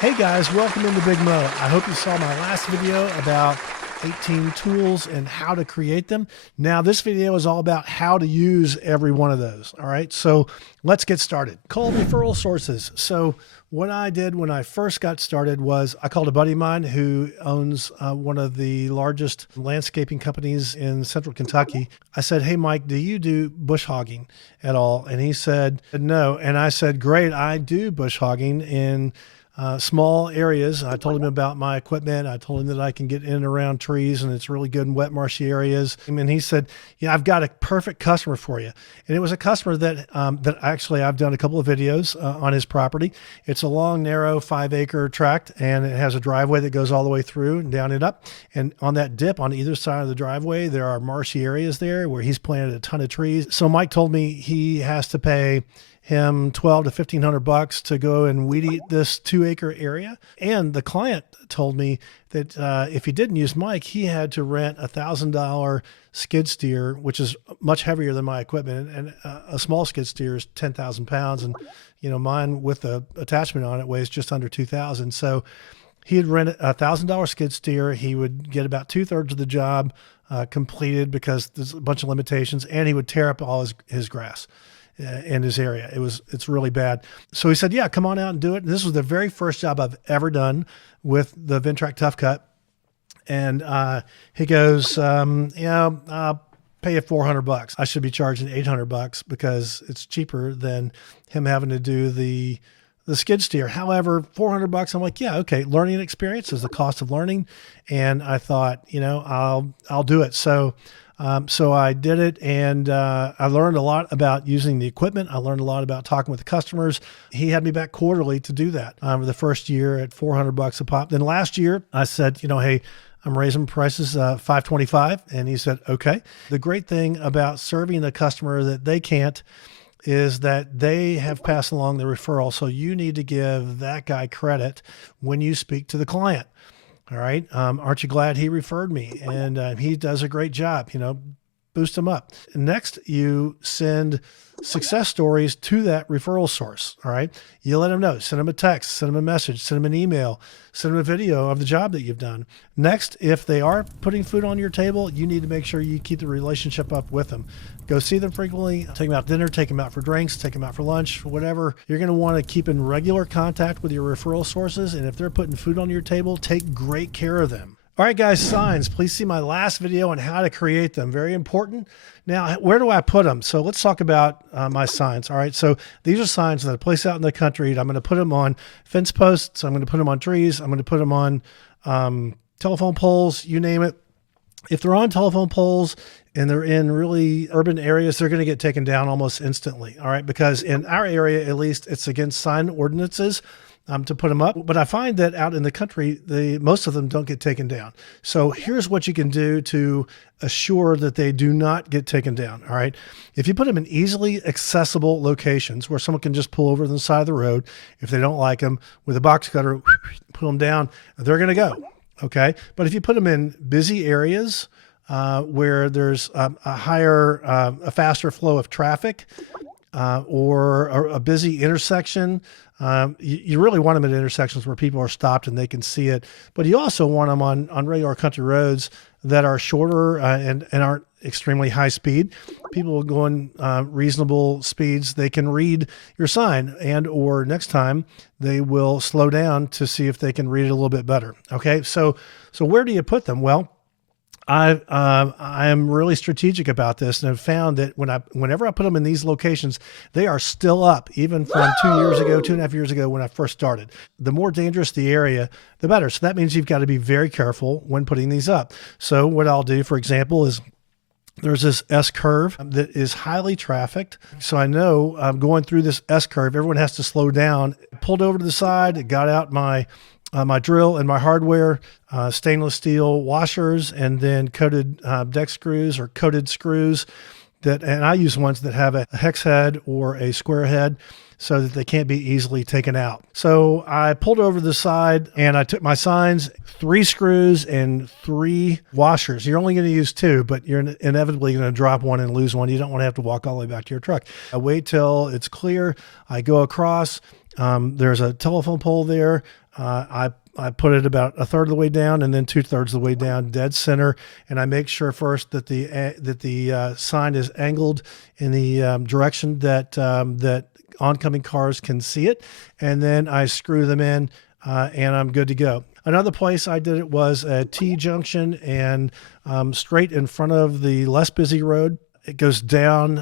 Hey guys, welcome into Big Mo. I hope you saw my last video about 18 tools and how to create them. Now this video is all about how to use every one of those. All right, so let's get started. Call referral sources. So what I did when I first got started was I called a buddy of mine who owns one of the largest landscaping companies in central Kentucky. I said, hey Mike, do you do bush hogging at all? And he said, no. And I said, great, I do bush hogging in small areas. I told him about my equipment. I told him that I can get in and around trees and it's really good in wet, marshy areas. And he said, yeah, I've got a perfect customer for you. And it was a customer that, that actually I've done a couple of videos on his property. It's a long, narrow 5-acre tract, and it has a driveway that goes all the way through and down and up. And on that dip on either side of the driveway, there are marshy areas there where he's planted a ton of trees. So Mike told me he has to pay him $1,200 to $1,500 to go and weed eat this 2-acre area. And the client told me that if he didn't use Mike, he had to rent a $1,000 skid steer, which is much heavier than my equipment. And a small skid steer is 10,000 pounds. And, you know, mine with the attachment on it weighs just under 2,000. So he'd rent a $1,000 skid steer. He would get about 2/3 of the job completed because there's a bunch of limitations, and he would tear up all his grass in his area. It's really bad. So he said, yeah, come on out and do it. And this was the very first job I've ever done with the Ventrac Tough Cut. And he goes, yeah, I'll pay you $400. I should be charging $800 because it's cheaper than him having to do the skid steer. However, $400, I'm like, yeah, okay. Learning experience is the cost of learning. And I thought, you know, I'll do it. So I did it, and I learned a lot about using the equipment. I learned a lot about talking with the customers. He had me back quarterly to do that for the first year at $400 a pop. Then last year I said, you know, hey, I'm raising prices $525. And he said, okay. The great thing about serving the customer that they can't is that they have passed along the referral. So you need to give that guy credit when you speak to the client. All right. Aren't you glad he referred me? And he does a great job, you know, boost him up. Next, you send success stories to that referral source. All right. You let them know, send them a text, send them a message, send them an email, send them a video of the job that you've done. Next, if they are putting food on your table, you need to make sure you keep the relationship up with them. Go see them frequently, take them out to dinner, take them out for drinks, take them out for lunch, whatever. You're going to want to keep in regular contact with your referral sources. And if they're putting food on your table, take great care of them. All right, guys, signs. Please see my last video on how to create them. Very important. Now, where do I put them? So let's talk about my signs. All right, so these are signs that I place out in the country. I'm going to put them on fence posts. I'm going to put them on trees. I'm going to put them on telephone poles, you name it. If they're on telephone poles and they're in really urban areas, they're going to get taken down almost instantly. All right, because in our area, at least, it's against sign ordinances to put them up. But I find that out in the country, most of them don't get taken down. So here's what you can do to assure that they do not get taken down. All right. If you put them in easily accessible locations where someone can just pull over to the side of the road, if they don't like them, with a box cutter, put them down, they're going to go. Okay. But if you put them in busy areas where there's a faster flow of traffic, or a busy intersection, you really want them at intersections where people are stopped and they can see it. But you also want them on regular country roads that are shorter and aren't extremely high speed. People going reasonable speeds, they can read your sign, and or next time they will slow down to see if they can read it a little bit better. Okay, so where do you put them? Well, I am really strategic about this, and have found that whenever I put them in these locations, they are still up, even from 2.5 years ago when I first started. The more dangerous the area, the better. So that means you've got to be very careful when putting these up. So what I'll do, for example, is there's this S curve that is highly trafficked. So I know I'm going through this S curve. Everyone has to slow down. Pulled over to the side, got out my drill and my hardware, stainless steel washers, and then coated deck screws or coated screws and I use ones that have a hex head or a square head so that they can't be easily taken out. So I pulled over to the side and I took my signs, 3 screws and 3 washers. You're only going to use 2, but you're inevitably going to drop one and lose one. You don't want to have to walk all the way back to your truck. I wait till it's clear. I go across. There's a telephone pole there. I put it about a third of the way down and then 2/3 of the way down dead center. And I make sure first that the sign is angled in the direction that oncoming cars can see it. And then I screw them in and I'm good to go. Another place I did it was a T junction and straight in front of the less busy road. It goes down,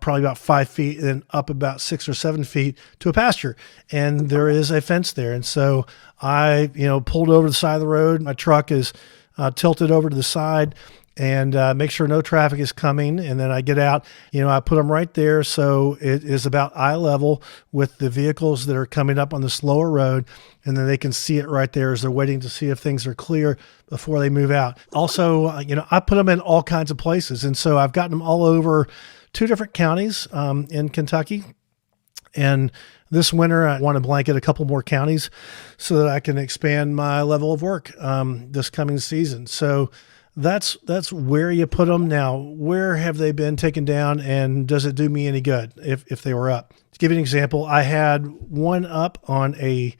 probably about 5 feet and then up about 6 or 7 feet to a pasture. And there is a fence there. And so I, pulled over the side of the road. My truck is tilted over to the side and make sure no traffic is coming. And then I get out, I put them right there. So it is about eye level with the vehicles that are coming up on the slower road. And then they can see it right there as they're waiting to see if things are clear before they move out. Also, I put them in all kinds of places. And so I've gotten them all over 2 different counties in Kentucky. And this winter, I want to blanket a couple more counties so that I can expand my level of work this coming season. So that's where you put them. Now, where have they been taken down, and does it do me any good if they were up? To give you an example, I had one up on a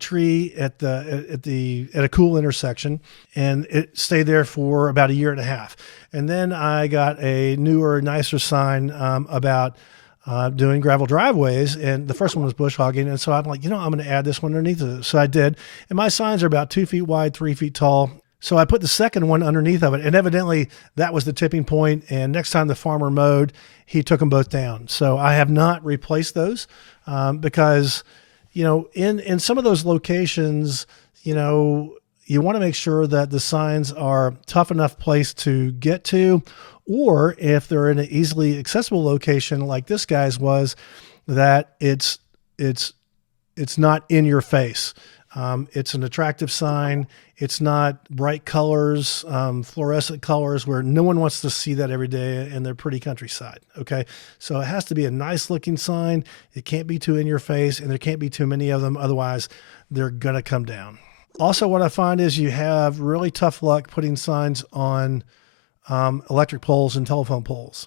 tree at a cool intersection, and it stayed there for about 1.5 years. And then I got a newer, nicer sign about doing gravel driveways, and the first one was bush hogging. And so I'm like, I'm going to add this one underneath it. So I did, and my signs are about 2 feet wide, 3 feet tall. So I put the second one underneath of it, and evidently that was the tipping point. And next time the farmer mowed, he took them both down. So I have not replaced those because in some of those locations, you want to make sure that the signs are tough enough place to get to, or if they're in an easily accessible location like this guy's was, that it's not in your face. It's an attractive sign. It's not bright colors, fluorescent colors where no one wants to see that every day in their pretty countryside. Okay. So it has to be a nice looking sign. It can't be too in your face, and there can't be too many of them. Otherwise they're going to come down. Also, what I find is you have really tough luck putting signs on electric poles and telephone poles.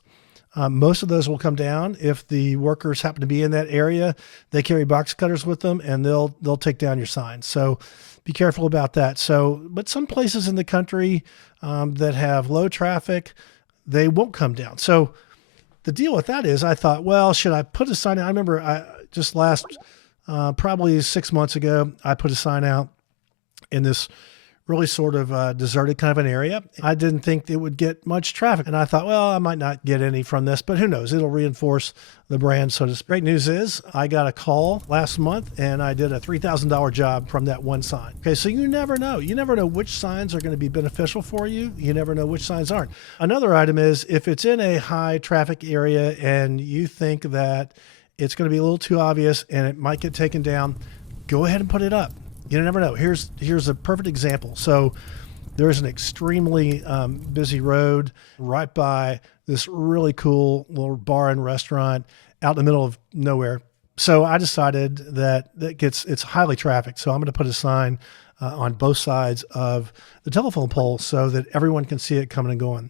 Most of those will come down if the workers happen to be in that area. They carry box cutters with them, and they'll take down your signs. So be careful about that. So, but some places in the country that have low traffic, they won't come down. So the deal with that is, I thought, well, should I put a sign out? I remember probably 6 months ago, I put a sign out in this really sort of deserted kind of an area. I didn't think it would get much traffic. And I thought, well, I might not get any from this, but who knows? It'll reinforce the brand. So the great news is I got a call last month and I did a $3,000 job from that one sign. Okay. So you never know. You never know which signs are going to be beneficial for you. You never know which signs aren't. Another item is if it's in a high traffic area and you think that it's going to be a little too obvious and it might get taken down, go ahead and put it up. You never know. Here's a perfect example. So there's an extremely busy road right by this really cool little bar and restaurant out in the middle of nowhere. So I decided that it's highly trafficked. So I'm going to put a sign on both sides of the telephone pole so that everyone can see it coming and going.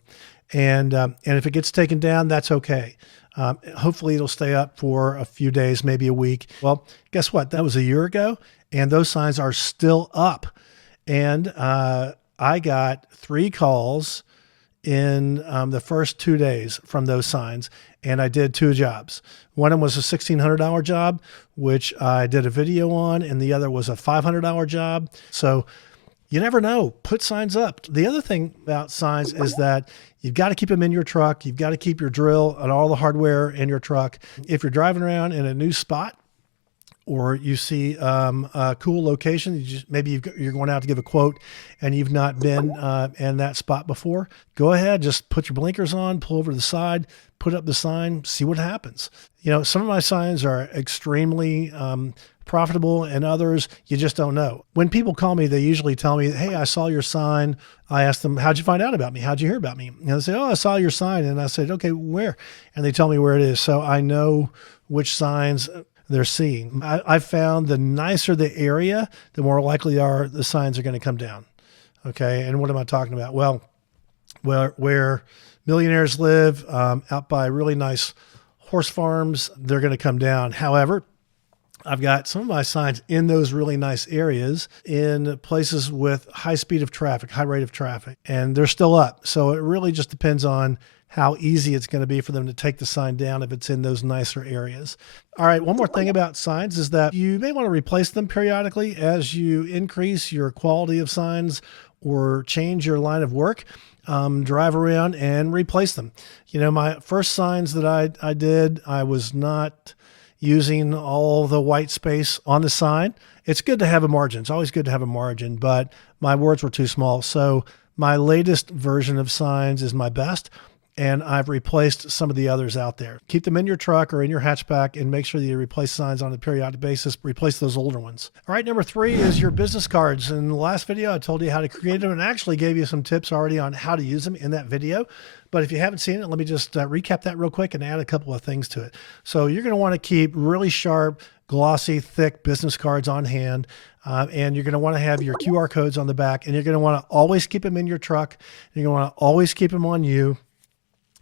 And if it gets taken down, that's okay. Hopefully it'll stay up for a few days, maybe a week. Well, guess what? That was 1 year ago. And those signs are still up. And I got 3 calls in the first 2 days from those signs. And I did 2 jobs. One of them was a $1,600 job, which I did a video on. And the other was a $500 job. So you never know. Put signs up. The other thing about signs is that you've got to keep them in your truck. You've got to keep your drill and all the hardware in your truck. If you're driving around in a new spot, or you see a cool location, maybe you're going out to give a quote and you've not been in that spot before, go ahead, just put your blinkers on, pull over to the side, put up the sign, see what happens. Some of my signs are extremely profitable, and others you just don't know. When people call me, they usually tell me, hey, I saw your sign. I ask them, how'd you find out about me? How'd you hear about me? And they say, oh, I saw your sign. And I said, okay, where? And they tell me where it is. So I know which signs they're seeing. I found the nicer the area, the more likely the signs are going to come down. Okay. And what am I talking about? Well, where millionaires live, out by really nice horse farms, they're going to come down. However, I've got some of my signs in those really nice areas in places with high speed of traffic, high rate of traffic, and they're still up. So it really just depends on how easy it's going to be for them to take the sign down if it's in those nicer areas. All right, one more thing about signs is that you may want to replace them periodically as you increase your quality of signs or change your line of work. Drive around and replace them. You know, my first signs that I did, I was not using all the white space on the sign. It's good to have a margin. It's always good to have a margin, but my words were too small. So my latest version of signs is my best, and I've replaced some of the others out there. Keep them in your truck or in your hatchback and make sure that you replace signs on a periodic basis. Replace those older ones. All right, number 3 is your business cards. In the last video, I told you how to create them and actually gave you some tips already on how to use them in that video. But if you haven't seen it, let me just recap that real quick and add a couple of things to it. So you're going to want to keep really sharp, glossy, thick business cards on hand. And you're going to want to have your QR codes on the back, and you're going to want to always keep them in your truck. You're going to want to always keep them on you.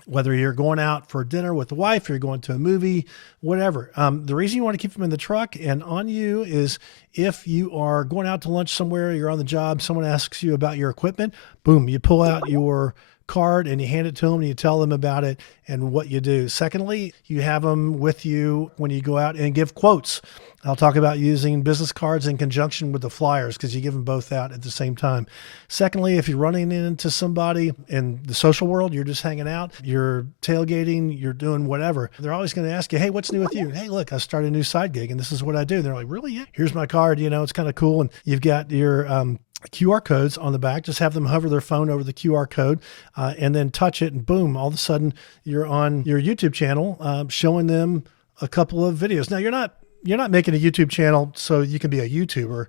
Whether you're going out for dinner with the wife, you're going to a movie, whatever. The reason you want to keep them in the truck and on you is if you are going out to lunch somewhere, you're on the job, someone asks you about your equipment, boom, you pull out your card and you hand it to them and you tell them about it and what you do. Secondly, you have them with you when you go out and give quotes. I'll talk about using business cards in conjunction with the flyers because you give them both out at the same time. Secondly, if you're running into somebody in the social world, you're just hanging out, you're tailgating, you're doing whatever, they're always going to ask you, hey, what's new with you? Hey, look, I started a new side gig and this is what I do. They're like, really? Yeah. Here's my card. You know, it's kind of cool. And you've got your QR codes on the back. Just have them hover their phone over the QR code and then touch it, and boom, all of a sudden you're on your YouTube channel showing them a couple of videos. Now you're not making a YouTube channel so you can be a YouTuber.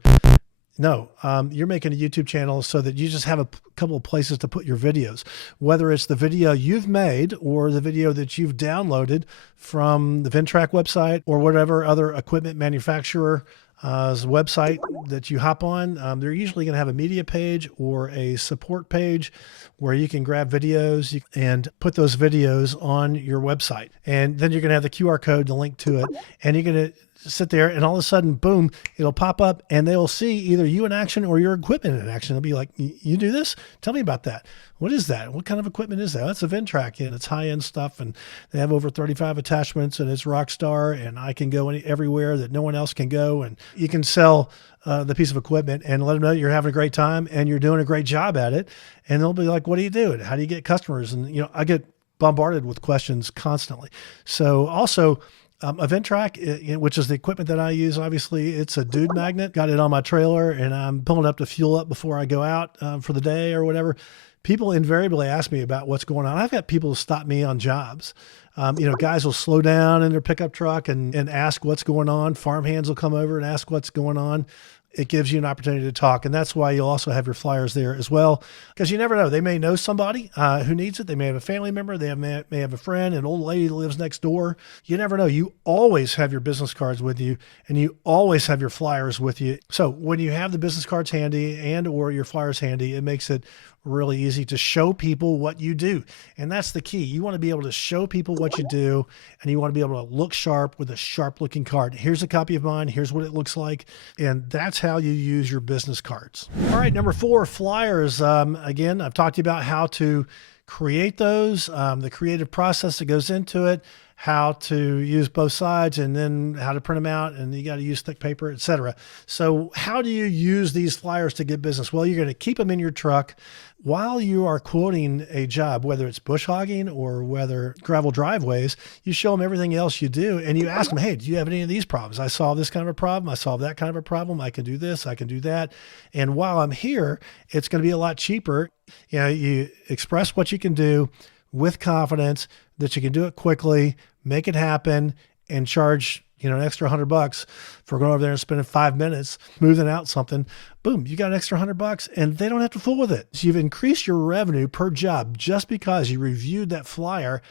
No, you're making a YouTube channel so that you just have a couple of places to put your videos, whether it's the video you've made or the video that you've downloaded from the Ventrac website or whatever other equipment manufacturer website that you hop on. They're usually going to have a media page or a support page where you can grab videos and put those videos on your website. And then you're going to have the QR code, the link to it, and you're going to sit there and all of a sudden, boom, it'll pop up and they'll see either you in action or your equipment in action. They'll be like, you do this? Tell me about that. What is that? What kind of equipment is that? That's a Ventrac, and it's high-end stuff, and they have over 35 attachments, and it's rock star, and I can go everywhere that no one else can go. And you can sell the piece of equipment and let them know you're having a great time and you're doing a great job at it. And they'll be like, what do you do? And how do you get customers? And, you know, I get bombarded with questions constantly. So also, a Ventrac, which is the equipment that I use, obviously, it's a dude magnet. Got it on my trailer, and I'm pulling up to fuel up before I go out for the day or whatever. People invariably ask me about what's going on. I've got people stop me on jobs. You know, guys will slow down in their pickup truck and ask what's going on. Farm hands will come over and ask what's going on. It gives you an opportunity to talk. And that's why you'll also have your flyers there as well, because you never know. They may know somebody who needs it. They may have a family member. They may have a friend, an old lady that lives next door. You never know. You always have your business cards with you, and you always have your flyers with you. So when you have the business cards handy and or your flyers handy, it makes it really easy to show people what you do. And that's the key. You want to be able to show people what you do, and you want to be able to look sharp with a sharp looking card. Here's a copy of mine. Here's what it looks like. And that's how you use your business cards. All right, number 4, flyers. Again, I've talked to you about how to create those, the creative process that goes into it, how to use both sides, and then how to print them out, and you got to use thick paper, etc. So how do you use these flyers to get business? Well, you're going to keep them in your truck while you are quoting a job, whether it's bush hogging or whether gravel driveways. You show them everything else you do, and you ask them, hey, do you have any of these problems? I solve this kind of a problem. I solve that kind of a problem. I can do this. I can do that. And while I'm here, it's going to be a lot cheaper. You know, you express what you can do with confidence, that you can do it quickly, make it happen, and charge, you know, an extra $100 for going over there and spending 5 minutes smoothing out something. Boom, you got an extra $100, and they don't have to fool with it. So you've increased your revenue per job just because you reviewed that flyer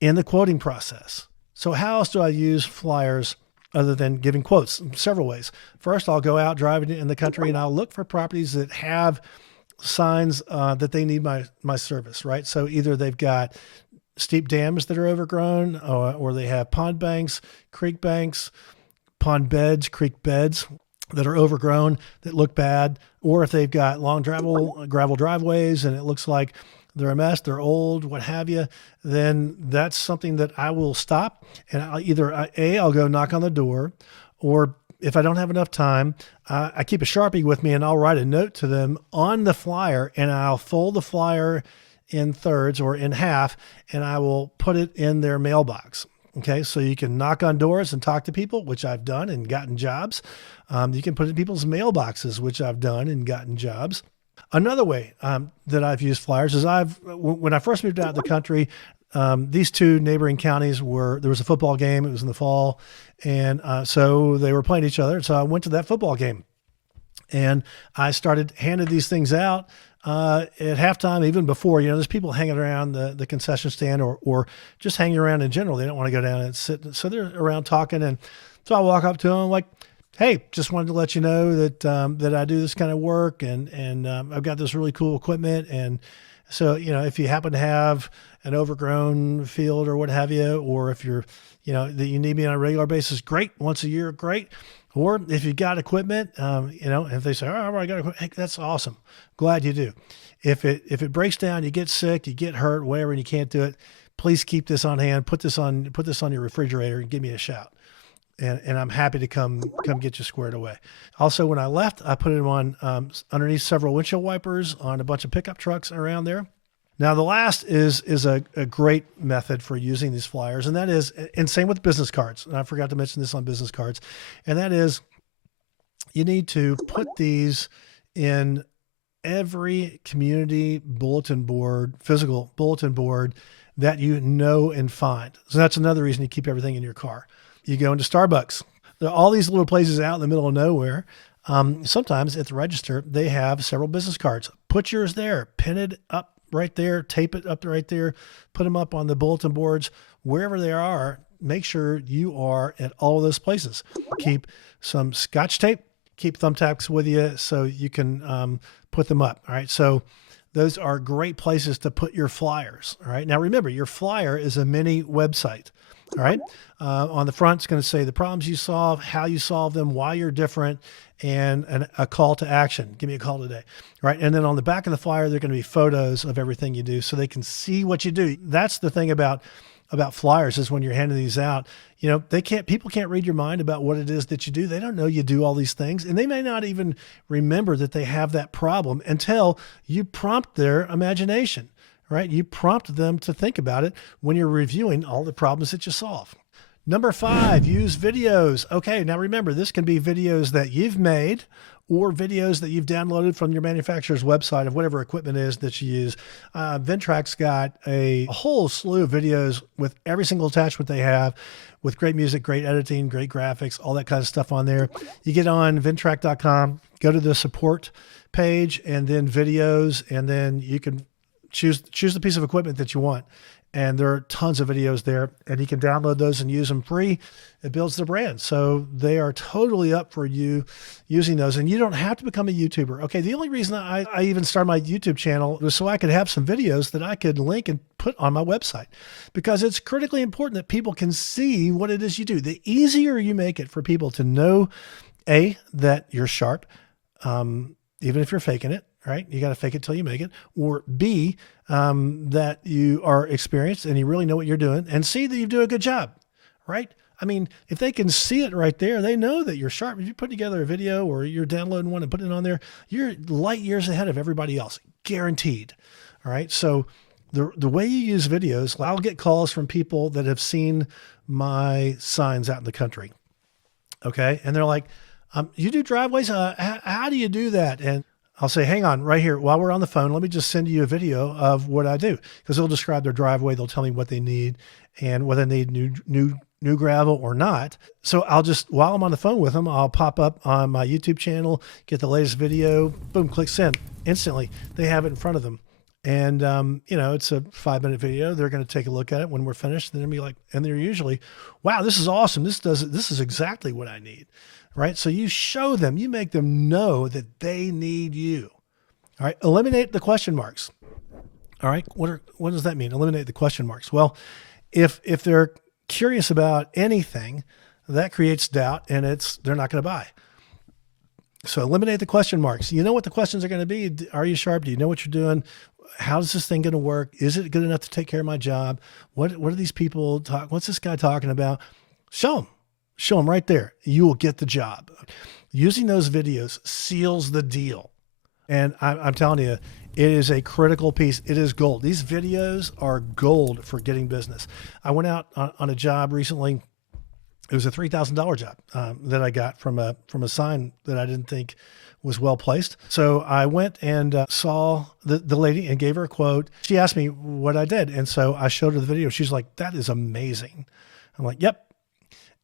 in the quoting process. So how else do I use flyers other than giving quotes? Several ways. First, I'll go out driving in the country and I'll look for properties that have signs that they need my service, right? So either they've got steep dams that are overgrown, or they have pond banks, creek banks, pond beds, creek beds that are overgrown, that look bad, or if they've got long gravel driveways and it looks like they're a mess, they're old, what have you, then that's something that I will stop, and I'll go knock on the door, or if I don't have enough time, I keep a Sharpie with me and I'll write a note to them on the flyer, and I'll fold the flyer in thirds or in half, and I will put it in their mailbox. Okay, so you can knock on doors and talk to people, which I've done and gotten jobs. You can put it in people's mailboxes, which I've done and gotten jobs. Another way that I've used flyers is when I first moved out of the country, these two neighboring counties there was a football game. It was in the fall. And so they were playing each other. So I went to that football game and I started handing these things out at halftime, even before. There's people hanging around the concession stand or just hanging around in general. They don't want to go down and sit. So they're around talking. And so I walk up to them like, hey, just wanted to let you know that I do this kind of work and I've got this really cool equipment. And so, if you happen to have an overgrown field or what have you, or if you're, that you need me on a regular basis, great. Once a year, great. Or if you got equipment, if they say, oh, I got equipment, hey, that's awesome. Glad you do. If it breaks down, you get sick, you get hurt, whatever, and you can't do it, please keep this on hand. Put this on your refrigerator and give me a shout. And I'm happy to come get you squared away. Also, when I left, I put it on underneath several windshield wipers on a bunch of pickup trucks around there. Now, the last is a great method for using these flyers, and that is, and same with business cards. And I forgot to mention this on business cards, and that is, you need to put these in every community bulletin board, physical bulletin board that you know and find. So that's another reason you keep everything in your car. You go into Starbucks. There are all these little places out in the middle of nowhere. Sometimes at the register, they have several business cards. Put yours there, pin it up right there, tape it up right there, put them up on the bulletin boards, wherever they are. Make sure you are at all of those places. Keep some Scotch tape, keep thumbtacks with you so you can put them up. All right. So those are great places to put your flyers. All right. Now remember, your flyer is a mini website. All right. On the front, it's going to say the problems you solve, how you solve them, why you're different, and a call to action. Give me a call today. Right. And then on the back of the flyer, there are going to be photos of everything you do so they can see what you do. That's the thing about flyers is when you're handing these out, people can't read your mind about what it is that you do. They don't know you do all these things, and they may not even remember that they have that problem until you prompt their imagination. Right? You prompt them to think about it when you're reviewing all the problems that you solve. Number 5, use videos. Okay, now remember, this can be videos that you've made or videos that you've downloaded from your manufacturer's website of whatever equipment is that you use. Ventrac's got a whole slew of videos with every single attachment they have, with great music, great editing, great graphics, all that kind of stuff on there. You get on ventrac.com, go to the support page, and then videos, and then you can choose the piece of equipment that you want. And there are tons of videos there, and you can download those and use them free. It builds the brand. So they are totally up for you using those. And you don't have to become a YouTuber. Okay. The only reason I even started my YouTube channel was so I could have some videos that I could link and put on my website, because it's critically important that people can see what it is you do. The easier you make it for people to know, A, that you're sharp, even if you're faking it. Right? You got to fake it till you make it. Or B, that you are experienced and you really know what you're doing. And C, that you do a good job. Right? I mean, if they can see it right there, they know that you're sharp. If you put together a video or you're downloading one and putting it on there, you're light years ahead of everybody else. Guaranteed. All right. So the way you use videos, I'll get calls from people that have seen my signs out in the country. Okay. And they're like, you do driveways? How do you do that? And I'll say, hang on right here. While we're on the phone, let me just send you a video of what I do, because they'll describe their driveway. They'll tell me what they need and whether they need new gravel or not. So while I'm on the phone with them, I'll pop up on my YouTube channel, get the latest video, boom, click send. Instantly, they have it in front of them. And, it's a 5-minute video. They're going to take a look at it when we're finished. Then they'll be like, and they're usually, wow, this is awesome. This is exactly what I need. Right? So you show them, you make them know that they need you. All right. Eliminate the question marks. All right. What does that mean? Eliminate the question marks. Well, if they're curious about anything, that creates doubt, and they're not going to buy. So eliminate the question marks. You know what the questions are going to be. Are you sharp? Do you know what you're doing? How's this thing going to work? Is it good enough to take care of my job? What are these people talk? What's this guy talking about? Show them right there. You will get the job. Using those videos seals the deal. And I'm telling you, it is a critical piece. It is gold. These videos are gold for getting business. I went out on a job recently. It was a $3,000 job that I got from a sign that I didn't think was well placed. So I went and saw the lady and gave her a quote. She asked me what I did. And so I showed her the video. She's like, that is amazing. I'm like, yep.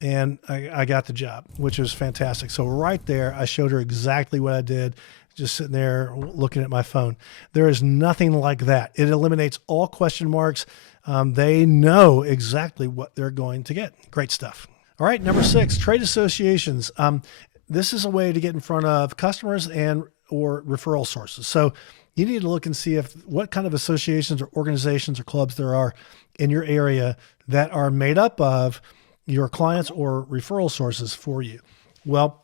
And I got the job, which was fantastic. So right there, I showed her exactly what I did, just sitting there looking at my phone. There is nothing like that. It eliminates all question marks. They know exactly what they're going to get. Great stuff. All right, number 6, trade associations. This is a way to get in front of customers or referral sources. So you need to look and see what kind of associations or organizations or clubs there are in your area that are made up of your clients or referral sources for you. Well,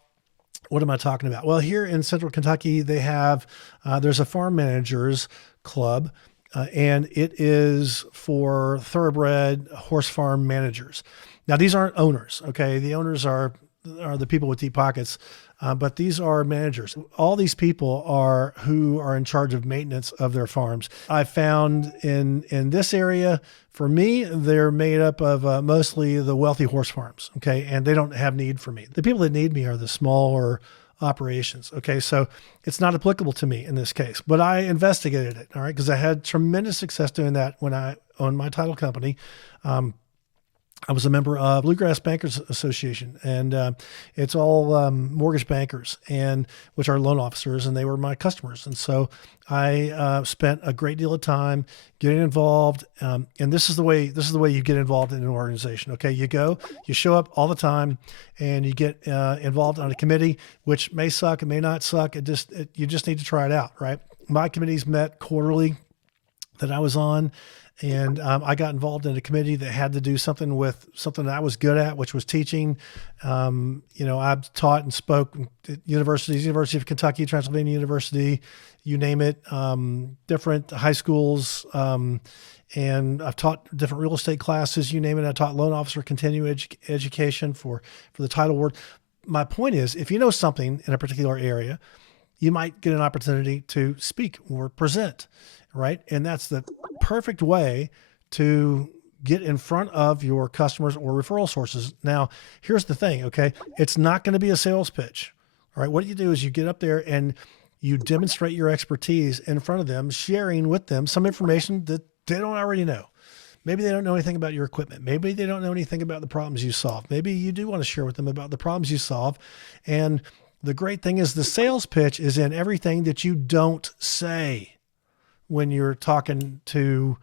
what am I talking about? Well, here in Central Kentucky, they have, there's a farm managers club, and it is for thoroughbred horse farm managers. Now, these aren't owners, okay? The owners are the people with deep pockets, but these are managers. All these people are who are in charge of maintenance of their farms. I found in this area, for me, they're made up of mostly the wealthy horse farms, okay? And they don't have need for me. The people that need me are the smaller operations, okay? So it's not applicable to me in this case, but I investigated it, all right? Because I had tremendous success doing that when I owned my title company. I was a member of Bluegrass Bankers Association, and it's all mortgage bankers, and which are loan officers, and they were my customers. And so I spent a great deal of time getting involved. And this is the way you get involved in an organization. Okay, you show up all the time, and you get involved on a committee, which may suck, it may not suck. You just need to try it out, right? My committees met quarterly that I was on. And I got involved in a committee that had to do something with something that I was good at, which was teaching. I've taught and spoke at universities, University of Kentucky, Transylvania University, you name it, different high schools. And I've taught different real estate classes, you name it. I taught loan officer continuing education for the title word. My point is, if you know something in a particular area, you might get an opportunity to speak or present, right? And that's the perfect way to get in front of your customers or referral sources. Now, here's the thing, okay? It's not going to be a sales pitch, all right? What you do is you get up there and you demonstrate your expertise in front of them, sharing with them some information that they don't already know. Maybe they don't know anything about your equipment. Maybe they don't know anything about the problems you solve. Maybe you do want to share with them about the problems you solve. And the great thing is the sales pitch is in everything that you don't say when you're talking to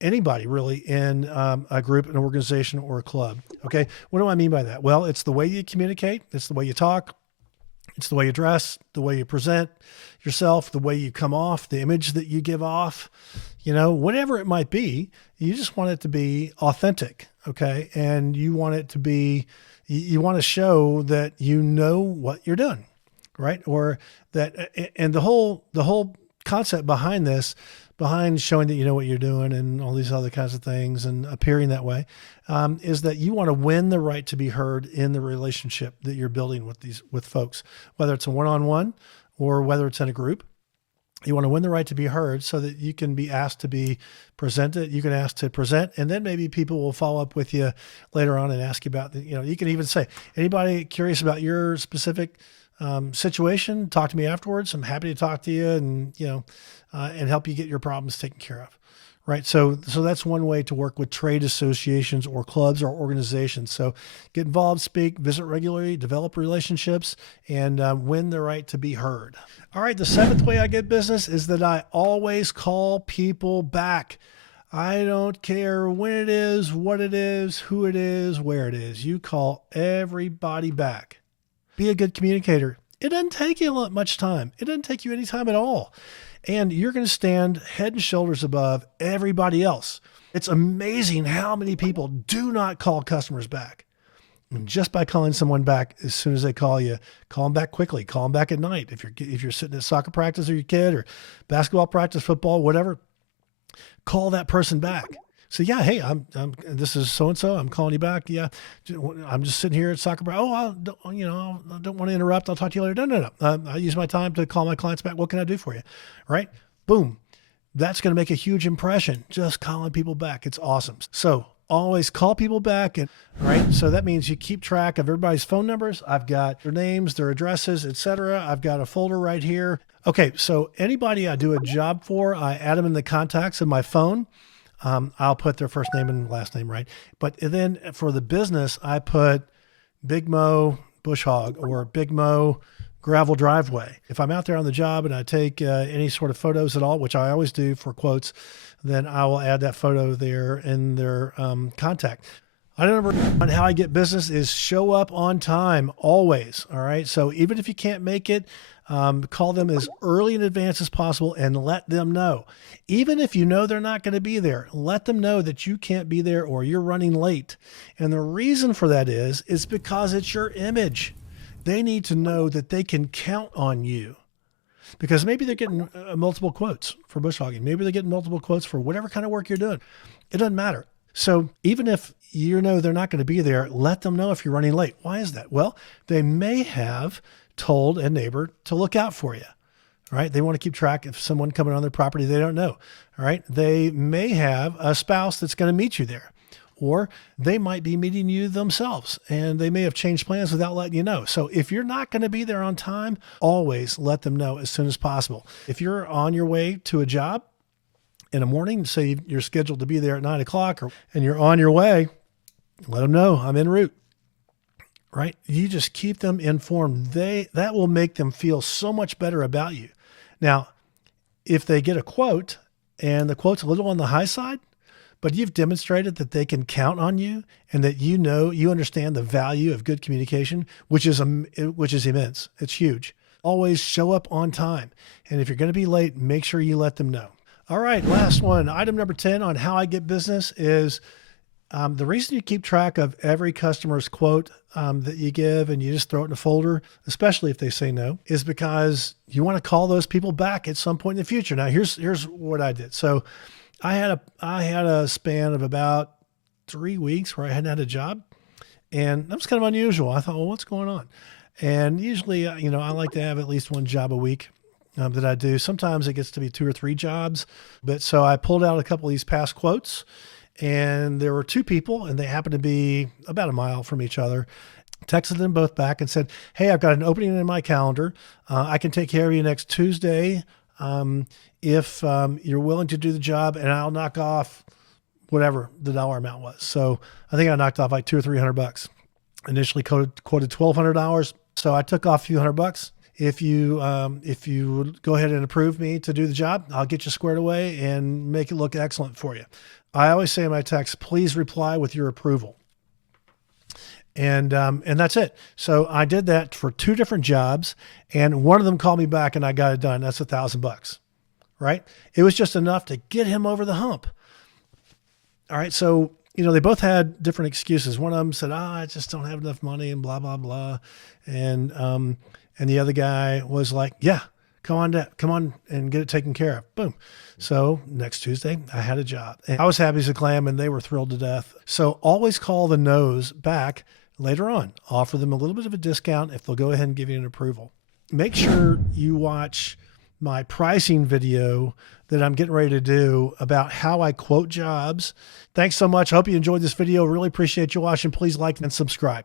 anybody really in a group, an organization, or a club. Okay. What do I mean by that? Well, it's the way you communicate. It's the way you talk. It's the way you dress, the way you present yourself, the way you come off, the image that you give off, whatever it might be. You just want it to be authentic. Okay. And you want it to be, you want to show that you know what you're doing, right? Or that, and the whole concept behind this, behind showing that you know what you're doing and all these other kinds of things and appearing that way, is that you want to win the right to be heard in the relationship that you're building with folks, whether it's a one-on-one or whether it's in a group. You want to win the right to be heard so that you can be asked to be presented. You can ask to present, and then maybe people will follow up with you later on and ask you about you can even say, anybody curious about your specific situation, talk to me afterwards. I'm happy to talk to you and help you get your problems taken care of. Right. So that's one way to work with trade associations or clubs or organizations. So get involved, speak, visit regularly, develop relationships, and win the right to be heard. All right. The 7th way I get business is that I always call people back. I don't care when it is, what it is, who it is, where it is. You call everybody back. Be a good communicator. It doesn't take you much time. It doesn't take you any time at all. And you're going to stand head and shoulders above everybody else. It's amazing how many people do not call customers back. And just by calling someone back as soon as they call you, call them back quickly, call them back at night. If you're sitting at soccer practice or your kid, or basketball practice, football, whatever, call that person back. So yeah, hey, this is so-and-so. I'm calling you back. Yeah. I'm just sitting here at soccer practice. Oh, I don't want to interrupt. I'll talk to you later. No. I use my time to call my clients back. What can I do for you? Right? Boom. That's going to make a huge impression. Just calling people back. It's awesome. So always call people back. And all right. So that means you keep track of everybody's phone numbers. I've got their names, their addresses, etc. I've got a folder right here. Okay. So anybody I do a job for, I add them in the contacts of my phone. I'll put their first name and last name, right? But then for the business, I put Big Mo Bush Hog or Big Mo Gravel Driveway. If I'm out there on the job and I take any sort of photos at all, which I always do for quotes, then I will add that photo there in their contact. Item number on how I get business is show up on time always. All right. So even if you can't make it, call them as early in advance as possible and let them know. Even if you know they're not going to be there, let them know that you can't be there or you're running late. And the reason for that is because it's your image. They need to know that they can count on you, because maybe they're getting multiple quotes for bush hogging. Maybe they're getting multiple quotes for whatever kind of work you're doing. It doesn't matter. So even if you know they're not going to be there, let them know if you're running late. Why is that? Well, they may have told a neighbor to look out for you, right? They want to keep track of someone coming on their property they don't know, all right? They may have a spouse that's going to meet you there, or they might be meeting you themselves and they may have changed plans without letting you know. So if you're not going to be there on time, always let them know as soon as possible. If you're on your way to a job in the morning, say you're scheduled to be there at 9 o'clock and you're on your way, let them know I'm en route, right? You just keep them informed. That will make them feel so much better about you. Now, if they get a quote and the quote's a little on the high side, but you've demonstrated that they can count on you and that you understand the value of good communication, which is immense. It's huge. Always show up on time. And if you're going to be late, make sure you let them know. All right, last one. Item number 10 on how I get business is the reason you keep track of every customer's quote that you give and you just throw it in a folder, especially if they say no, is because you want to call those people back at some point in the future. Now, here's what I did. So I had a span of about 3 weeks where I hadn't had a job, and that was kind of unusual. I thought, well, what's going on? And usually, I like to have at least one job a week that I do. Sometimes it gets to be 2 or 3 jobs. But so I pulled out a couple of these past quotes, and there were 2 people, and they happened to be about a mile from each other. Texted them both back and said, hey, I've got an opening in my calendar. I can take care of you next Tuesday. If you're willing to do the job, and I'll knock off whatever the dollar amount was. So I think I knocked off like $200 or $300. Initially quoted $1,200. So I took off a few $100. If you would go ahead and approve me to do the job, I'll get you squared away and make it look excellent for you. I always say in my text, please reply with your approval. And that's it. So I did that for 2 different jobs, and one of them called me back and I got it done. That's $1,000, right? It was just enough to get him over the hump. All right. So, they both had different excuses. One of them said, I just don't have enough money and blah, blah, blah. And the other guy was like, yeah, come on and get it taken care of. Boom. So next Tuesday I had a job, and I was happy as a clam and they were thrilled to death. So always call the no's back later on. Offer them a little bit of a discount if they'll go ahead and give you an approval. Make sure you watch my pricing video that I'm getting ready to do about how I quote jobs. Thanks so much. I hope you enjoyed this video. Really appreciate you watching. Please like and subscribe.